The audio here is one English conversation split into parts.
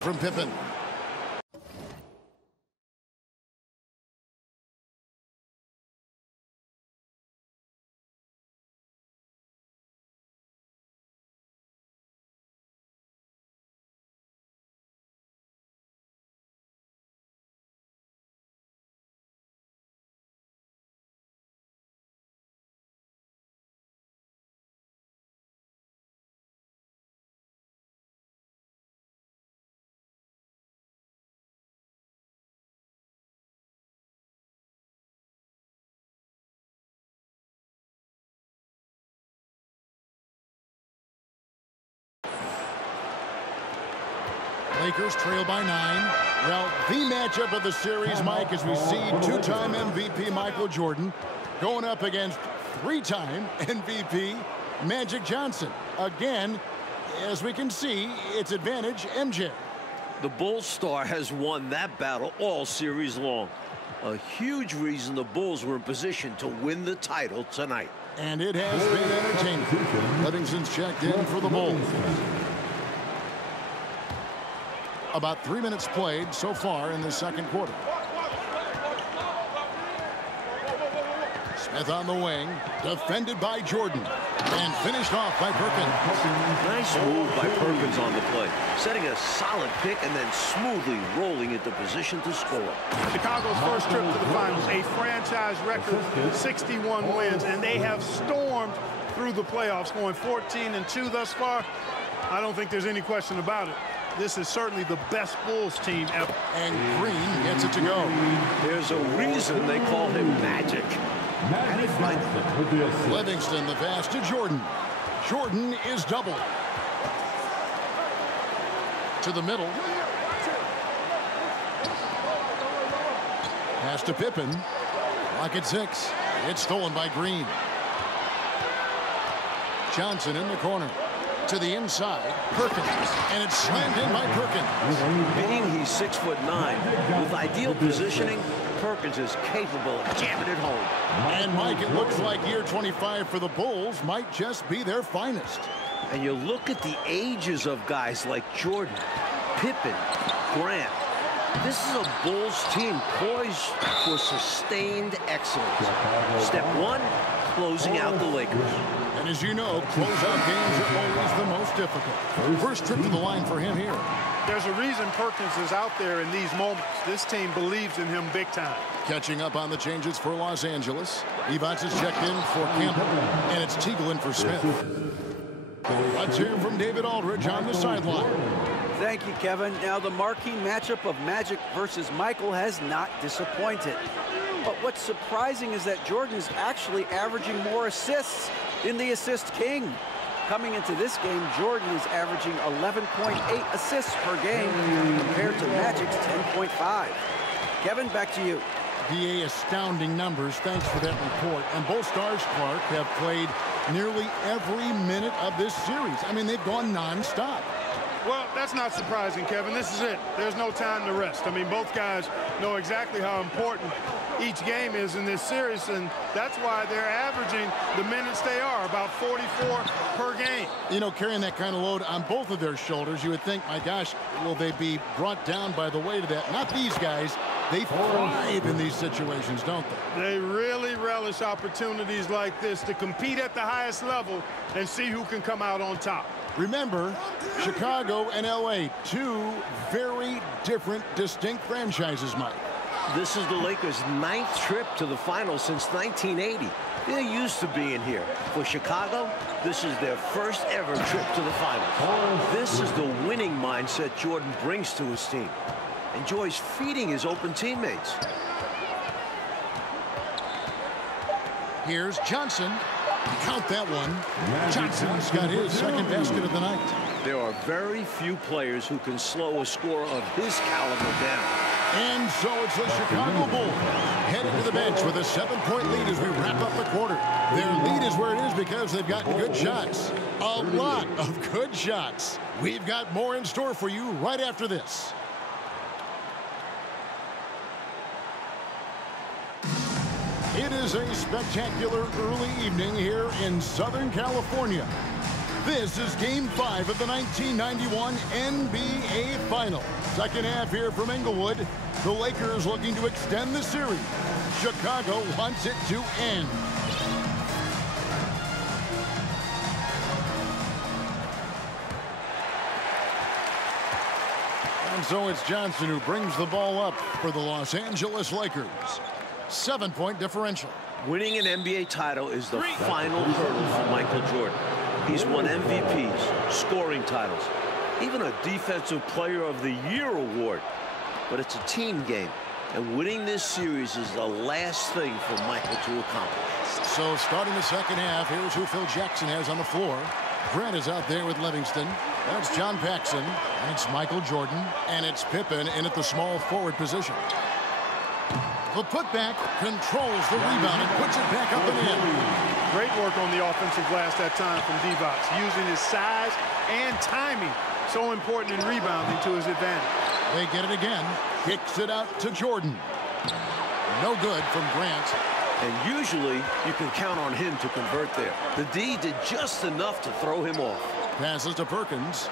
from Pippen. Lakers trail by 9. Well, the matchup of the series, Mike, as we see two-time MVP Michael Jordan going up against three-time MVP Magic Johnson. Again, as we can see, it's advantage MJ. The Bulls star has won that battle all series long. A huge reason the Bulls were in position to win the title tonight. And it has been entertaining. Livingston's checked in for the Bulls. About 3 minutes played so far in the second quarter. Smith on the wing, defended by Jordan, and finished off by Perkins. Nice move by Perkins on the play, setting a solid pick and then smoothly rolling into position to score. Chicago's first trip to the finals, a franchise record, 61 wins, and they have stormed through the playoffs, going 14-2 thus far. I don't think there's any question about it. This is certainly the best Bulls team ever. And Green gets it to go. There's a reason they call him Magic. And he finds it. Livingston the pass to Jordan. Jordan is doubled. To the middle. Pass to Pippen. Clock at 6. It's stolen by Green. Johnson in the corner. To the inside, Perkins, and it's slammed in by Perkins. Being he's 6'9", with ideal positioning, Perkins is capable of jamming it home. And Mike, it looks like year 25 for the Bulls might just be their finest. And you look at the ages of guys like Jordan, Pippen, Grant. This is a Bulls team poised for sustained excellence. Step 1, closing out the Lakers. And as you know, closeout games are always the most difficult. First trip to the line for him here. There's a reason Perkins is out there in these moments. This team believes in him big time. Catching up on the changes for Los Angeles. Evans is checked in for Campbell, and it's Teagle in for Smith. Let's hear from David Aldridge on the sideline. Thank you, Kevin. Now, the marquee matchup of Magic versus Michael has not disappointed. But what's surprising is that Jordan is actually averaging more assists in the assist king. Coming into this game, Jordan is averaging 11.8 assists per game compared to Magic's 10.5. Kevin, back to you. DA, astounding numbers. Thanks for that report. And both stars, Clark, have played nearly every minute of this series. I mean, they've gone nonstop. Well, that's not surprising, Kevin. This is it. There's no time to rest. I mean, both guys know exactly how important each game is in this series, and that's why they're averaging the minutes they are, about 44 per game. You know, carrying that kind of load on both of their shoulders, you would think, my gosh, will they be brought down by the weight of that? Not these guys. They thrive in these situations, don't they? They really relish opportunities like this to compete at the highest level and see who can come out on top. Remember, Chicago and L.A., two very different, distinct franchises, Mike. This is the Lakers' 9th trip to the finals since 1980. They're used to being here. For Chicago, this is their first ever trip to the finals. This is the winning mindset Jordan brings to his team. Enjoys feeding his open teammates. Here's Johnson. Count that one. Johnson's got his second basket of the night. There are very few players who can slow a scorer of his caliber down. And so it's the Chicago Bulls headed to the bench with a 7-point lead as we wrap up the quarter. Their lead is where it is because they've gotten good shots. A lot of good shots. We've got more in store for you right after this. It is a spectacular early evening here in Southern California. This is Game 5 of the 1991 NBA Finals. Second half here from Inglewood. The Lakers looking to extend the series. Chicago wants it to end. And so it's Johnson who brings the ball up for the Los Angeles Lakers. 7-point differential. Winning an NBA title is the final hurdle for Michael Jordan. He's won MVPs, scoring titles, even a Defensive Player of the Year award. But it's a team game, and winning this series is the last thing for Michael to accomplish. So starting the second half, here's who Phil Jackson has on the floor. Grant is out there with Livingston. That's John Paxson. And it's Michael Jordan. And it's Pippen in at the small forward position. The putback controls the rebound and puts it back up and in. Great work on the offensive glass that time from Divac, using his size and timing, so important in rebounding, to his advantage. They get it again. Kicks it out to Jordan. No good from Grant. And usually you can count on him to convert there. The D did just enough to throw him off. Passes to Perkins.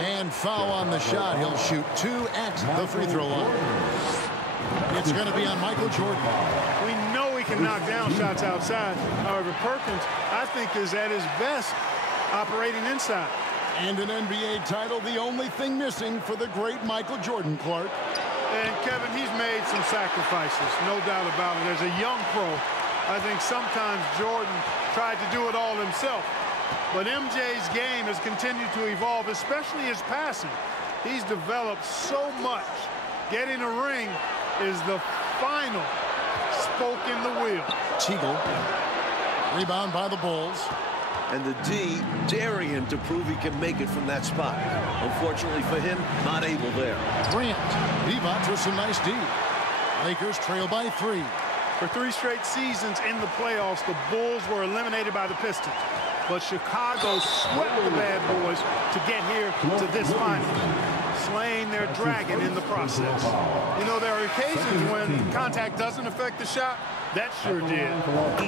And foul on the shot. He'll shoot 2 at the free throw line. It's going to be on Michael Jordan. We know he can knock down shots outside. However, Perkins, I think, is at his best operating inside. And an NBA title, the only thing missing for the great Michael Jordan, Clark. And, Kevin, he's made some sacrifices, no doubt about it. As a young pro, I think sometimes Jordan tried to do it all himself. But MJ's game has continued to evolve, especially his passing. He's developed so much. Getting a ring is the final spoke in the wheel. Teagle. Rebound by the Bulls. And the D daring him to prove he can make it from that spot. Unfortunately for him, not able there. Grant. Divac with some nice D. Lakers trail by 3. For 3 straight seasons in the playoffs, the Bulls were eliminated by the Pistons. But Chicago swept the bad boys to get here to this final, slaying their dragon in the process. You know, there are occasions when contact doesn't affect the shot. That sure did.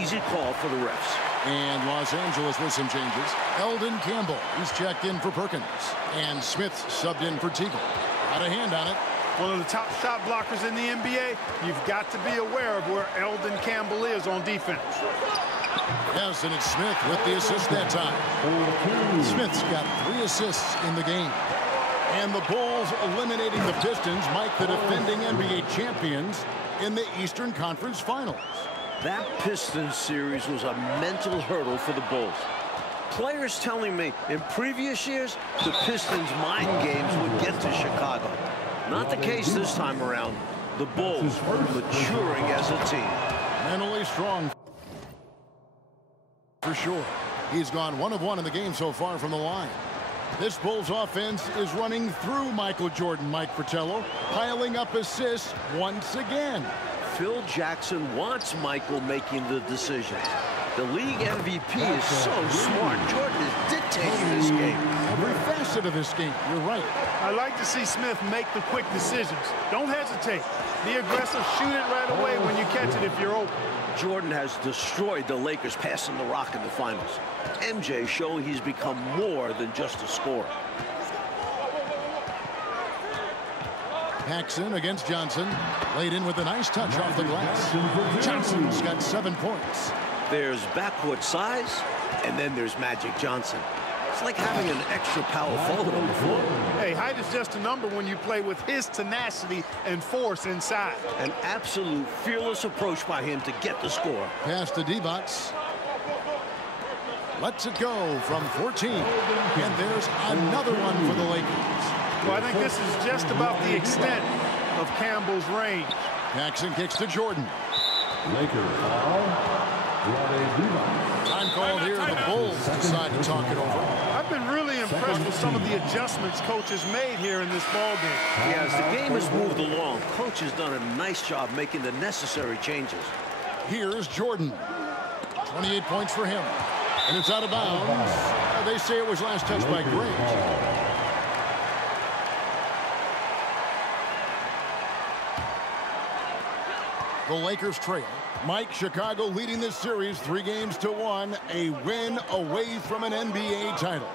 Easy call for the refs. And Los Angeles with some changes. Eldon Campbell, he's checked in for Perkins. And Smith subbed in for Teagle. Got a hand on it. One of the top shot blockers in the NBA. You've got to be aware of where Eldon Campbell is on defense. Yes, and it's Smith with the assist that time. Smith's got 3 assists in the game. And the Bulls eliminating the Pistons, Mike, the defending NBA champions, in the Eastern Conference Finals. That Pistons series was a mental hurdle for the Bulls. Players telling me in previous years, the Pistons' mind games would get to Chicago. Not the case this time around. The Bulls maturing as a team. Mentally strong. For sure. He's gone 1 of 1 in the game so far from the line. This Bulls offense is running through Michael Jordan, Mike Fratello, piling up assists once again. Phil Jackson wants Michael making the decisions. The league MVP is so smart. Jordan is dictating this game. Every facet of this game, you're right. I like to see Smith make the quick decisions. Don't hesitate. Be aggressive. Shoot it right away when you catch it if you're open. Jordan has destroyed the Lakers passing the rock in the finals. MJ showing he's become more than just a scorer. Paxson against Johnson. Laid in with a nice touch off the glass. Johnson's got 7 points. There's backcourt size, and then there's Magic Johnson. It's like having an extra power forward on the floor. Hey, height is just a number when you play with his tenacity and force inside. An absolute fearless approach by him to get the score. Pass to Divac. Lets it go from 14. And there's another one for the Lakers. Well, I think this is just about the extent of Campbell's range. Paxson kicks to Jordan. Lakers foul. Time called here. The Bulls decide to talk it over. I've been really impressed with some of the adjustments coach has made here in this ball game. Yeah, as the game has moved along, coach has done a nice job making the necessary changes. Here's Jordan. 28 points for him. And it's out of bounds. They say it was last touched by Grant. The Lakers trail. Mike, Chicago leading this series 3-1, a win away from an NBA title.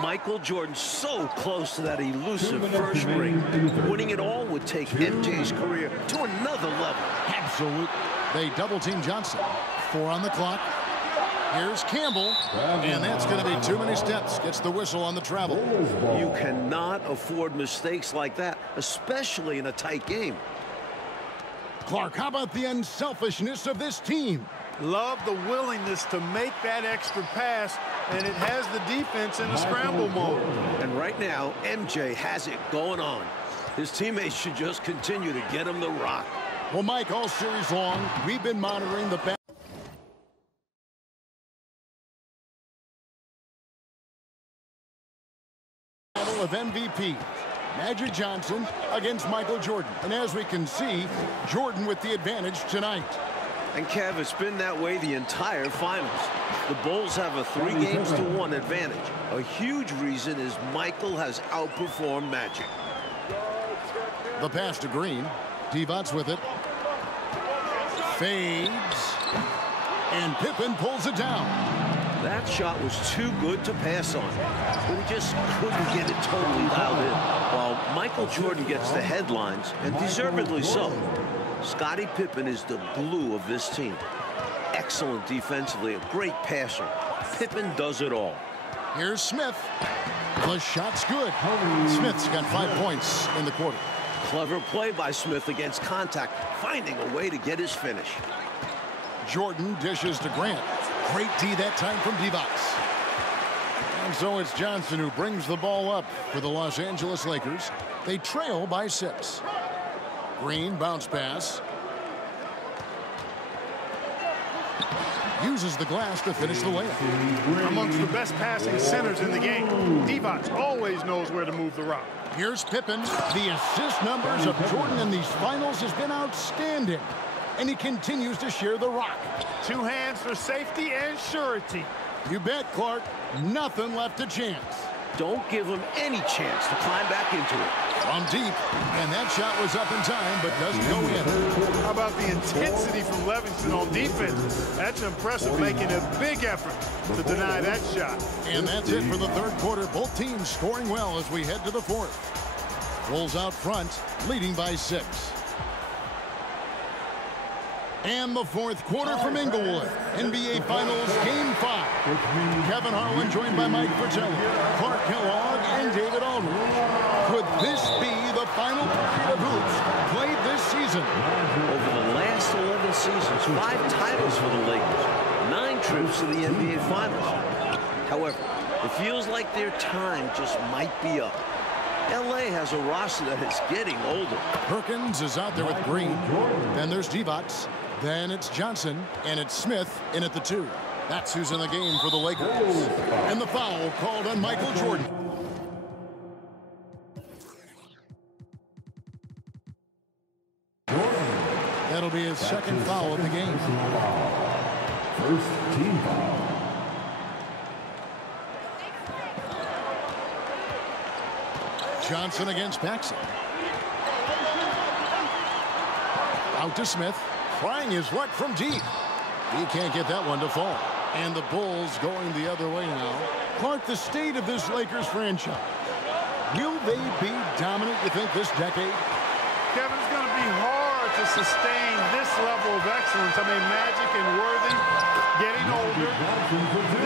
Michael Jordan so close to that elusive first ring. Winning it all would take MJ's career to another level. Absolute. They double-team Johnson. 4 on the clock. Here's Campbell, and that's going to be too many steps. Gets the whistle on the travel. You cannot afford mistakes like that, especially in a tight game. Clark, how about the unselfishness of this team? Love the willingness to make that extra pass, and it has the defense in a scramble mode. And right now, MJ has it going on. His teammates should just continue to get him the rock. Well, Mike, all series long, we've been monitoring the battle of MVP. Magic Johnson against Michael Jordan. And as we can see, Jordan with the advantage tonight. And Kev, it's been that way the entire finals. The Bulls have a 3-1 advantage. A huge reason is Michael has outperformed Magic. The pass to Green. Divac with it. Fades. And Pippen pulls it down. That shot was too good to pass on, but he just couldn't get it totally dialed in. While Michael Jordan gets the headlines, and deservedly so, Scottie Pippen is the glue of this team. Excellent defensively, a great passer. Pippen does it all. Here's Smith. The shot's good. Smith's got 5 points in the quarter. Clever play by Smith against contact, finding a way to get his finish. Jordan dishes to Grant. Great D that time from Divac. And so it's Johnson who brings the ball up for the Los Angeles Lakers. They trail by 6. Green bounce pass. Uses the glass to finish the layup. Amongst the best passing centers in the game, Divac always knows where to move the rock. Here's Pippen. The assist numbers of Jordan in these finals has been outstanding. And he continues to share the rock. 2 hands for safety and surety. You bet, Clark. Nothing left to chance. Don't give him any chance to climb back into it. From deep, and that shot was up in time, but doesn't go in. How about the intensity from Livingston on defense? That's impressive, making a big effort to deny that shot. And that's it for the third quarter. Both teams scoring well as we head to the fourth. Bulls out front, leading by 6. And the fourth quarter from Inglewood. NBA Finals Game 5. Kevin Harlan joined by Mike Fratelli, Clark Kellogg, and David Aldridge. Could this be the final period of hoops played this season? Over the last 11 seasons, 5 titles for the Lakers, 9 trips to the NBA Finals. However, it feels like their time just might be up. LA has a roster that is getting older. Perkins is out there with Green. Then there's Divac. Then it's Johnson, and it's Smith in at the 2. That's who's in the game for the Lakers. And the foul called on Michael Jordan. That'll be his second foul of the game. First team foul. Johnson against Paxson. Out to Smith. Trying his luck from deep. He can't get that one to fall. And the Bulls going the other way now. Clark, the state of this Lakers franchise. Will they be dominant, you think, this decade? Kevin, it's going to be hard to sustain this level of excellence. I mean, Magic and Worthy getting older.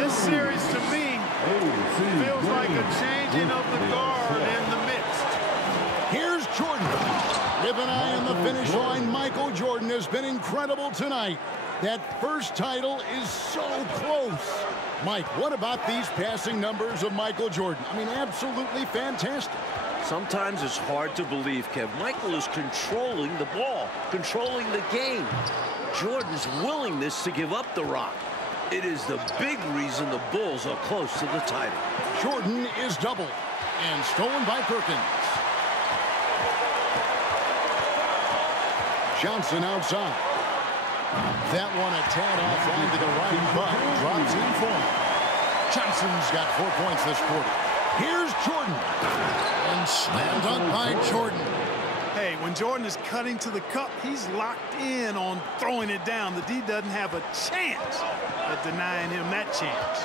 This series, to me, feels like a changing of the guard in the midst. Here's Jordan. With an eye on the finish line, Michael Jordan has been incredible tonight. That first title is so close. Mike, what about these passing numbers of Michael Jordan? I mean, absolutely fantastic. Sometimes it's hard to believe, Kev. Michael is controlling the ball, controlling the game. Jordan's willingness to give up the rock. It is the big reason the Bulls are close to the title. Jordan is doubled and stolen by Perkins. Johnson outside. That one a tad offline to the right, but drops in for him. Johnson's got 4 points this quarter. Here's Jordan. And slam dunk by Jordan. Hey, When Jordan is cutting to the cup, he's locked in on throwing it down. The D doesn't have a chance at denying him that chance.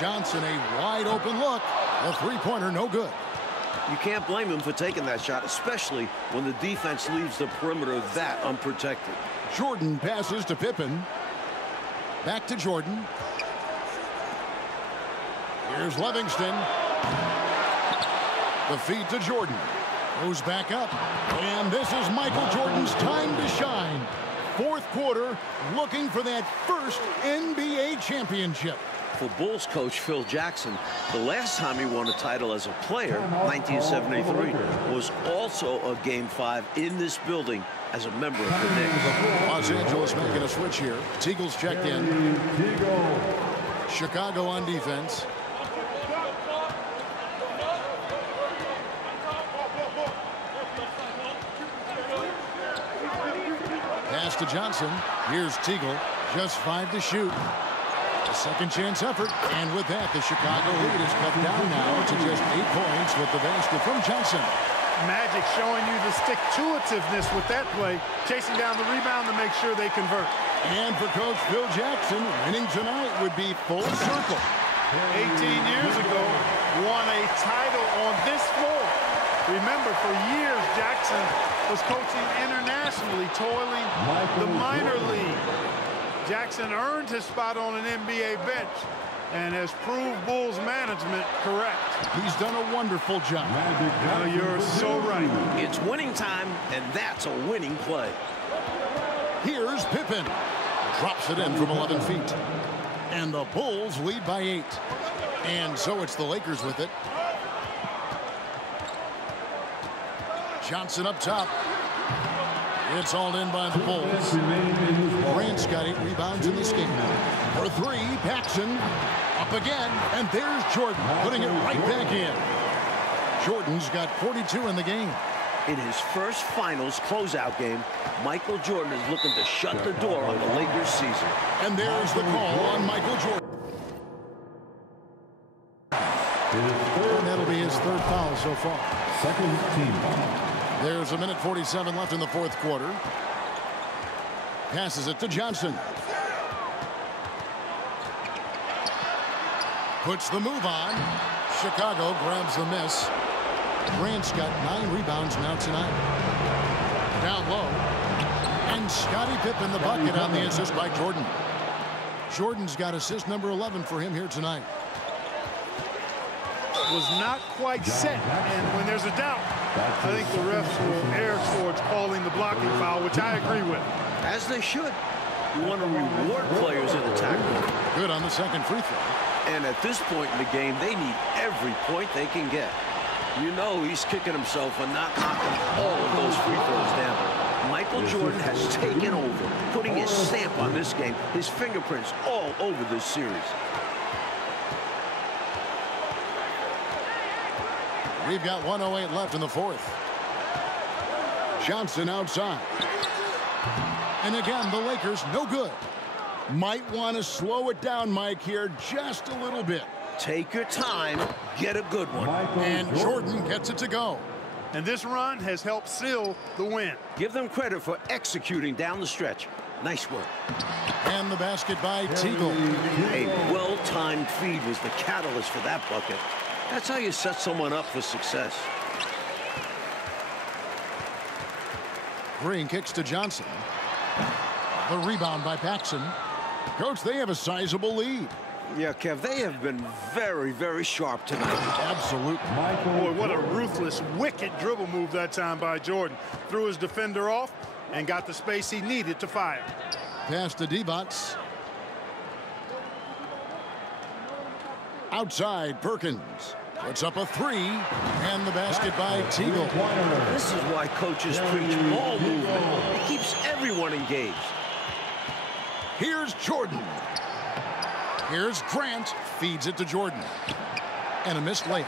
Johnson, a wide open look. A three-pointer, no good. You can't blame him for taking that shot, especially when the defense leaves the perimeter that unprotected. Jordan passes to Pippen. Back to Jordan. Here's Livingston. The feed to Jordan. Goes back up. And this is Michael Jordan's time to shine. Fourth quarter, looking for that first NBA championship. For Bulls coach Phil Jackson, the last time he won a title as a player, 1973, was also a Game 5 in this building as a member of the Knicks. Los Angeles making a switch here. Teagle's checked in. Chicago on defense. Pass to Johnson. Here's Teagle. Just 5 to shoot. A second chance effort. And with that, the Chicago lead is cut down now to just 8 points with the basket from Johnson. Magic showing you the stick-to-itiveness with that play, chasing down the rebound to make sure they convert. And for Coach Phil Jackson, winning tonight would be full circle. 18 years ago, won a title on this floor. Remember, for years, Jackson was coaching internationally, toiling the minor league. Jackson earned his spot on an NBA bench and has proved Bulls management correct. He's done a wonderful job. You're so right. It's winning time, and that's a winning play. Here's Pippen. Drops it in from 11 feet. And the Bulls lead by 8. And so it's the Lakers with it. Johnson up top. It's all in by the Bulls. Grant's got 8 rebounds in this game. For 3, Paxson up again. And there's Jordan putting it right back in. Jordan's got 42 in the game. In his first finals closeout game, Michael Jordan is looking to shut the door on the Lakers season. And there's the call on Michael Jordan. And that'll be his 3rd foul so far. Second team foul. There's a minute 47 left in the 4th quarter. Passes it to Johnson. Puts the move on. Chicago grabs the miss. Grant's got 9 rebounds now tonight. Down low. And Scottie Pippen the bucket on the assist by Jordan. Jordan's got assist number 11 for him here tonight. Was not quite set, and when there's a doubt, I think the refs will err towards calling the blocking foul, which I agree with. As they should. You want to reward players in attack mode. Good on the second free throw. And at this point in the game, they need every point they can get. You know he's kicking himself for not knocking all of those free throws down. Michael Jordan has taken over, putting his stamp on this game, his fingerprints all over this series. We've got 1:08 left in the 4th. Johnson outside. And again, the Lakers no good. Might want to slow it down, Mike, here just a little bit. Take your time, get a good one. And Jordan gets it to go. And this run has helped seal the win. Give them credit for executing down the stretch. Nice work. And the basket by Teagle. A well-timed feed was the catalyst for that bucket. That's how you set someone up for success. Green kicks to Johnson. The rebound by Paxson. Coach, they have a sizable lead. Yeah, Kev, they have been very, very sharp tonight. Absolutely. Boy, what a ruthless, wicked dribble move that time by Jordan. Threw his defender off and got the space he needed to fire. Pass to Divac. Outside, Perkins puts up a 3, and the basket by Teagle. This is why coaches preach ball movement. It keeps everyone engaged. Here's Jordan. Here's Grant. Feeds it to Jordan. And a missed layup.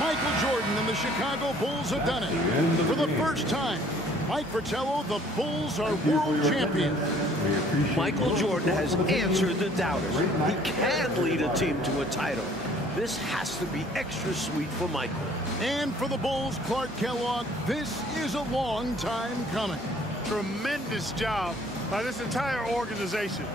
Michael Jordan and the Chicago Bulls have done it. For the first time, Mike Fratello, the Bulls are world champions. Michael Jordan has answered the doubters. He can lead a team to a title. This has to be extra sweet for Michael. And for the Bulls, Clark Kellogg, this is a long time coming. Tremendous job by this entire organization.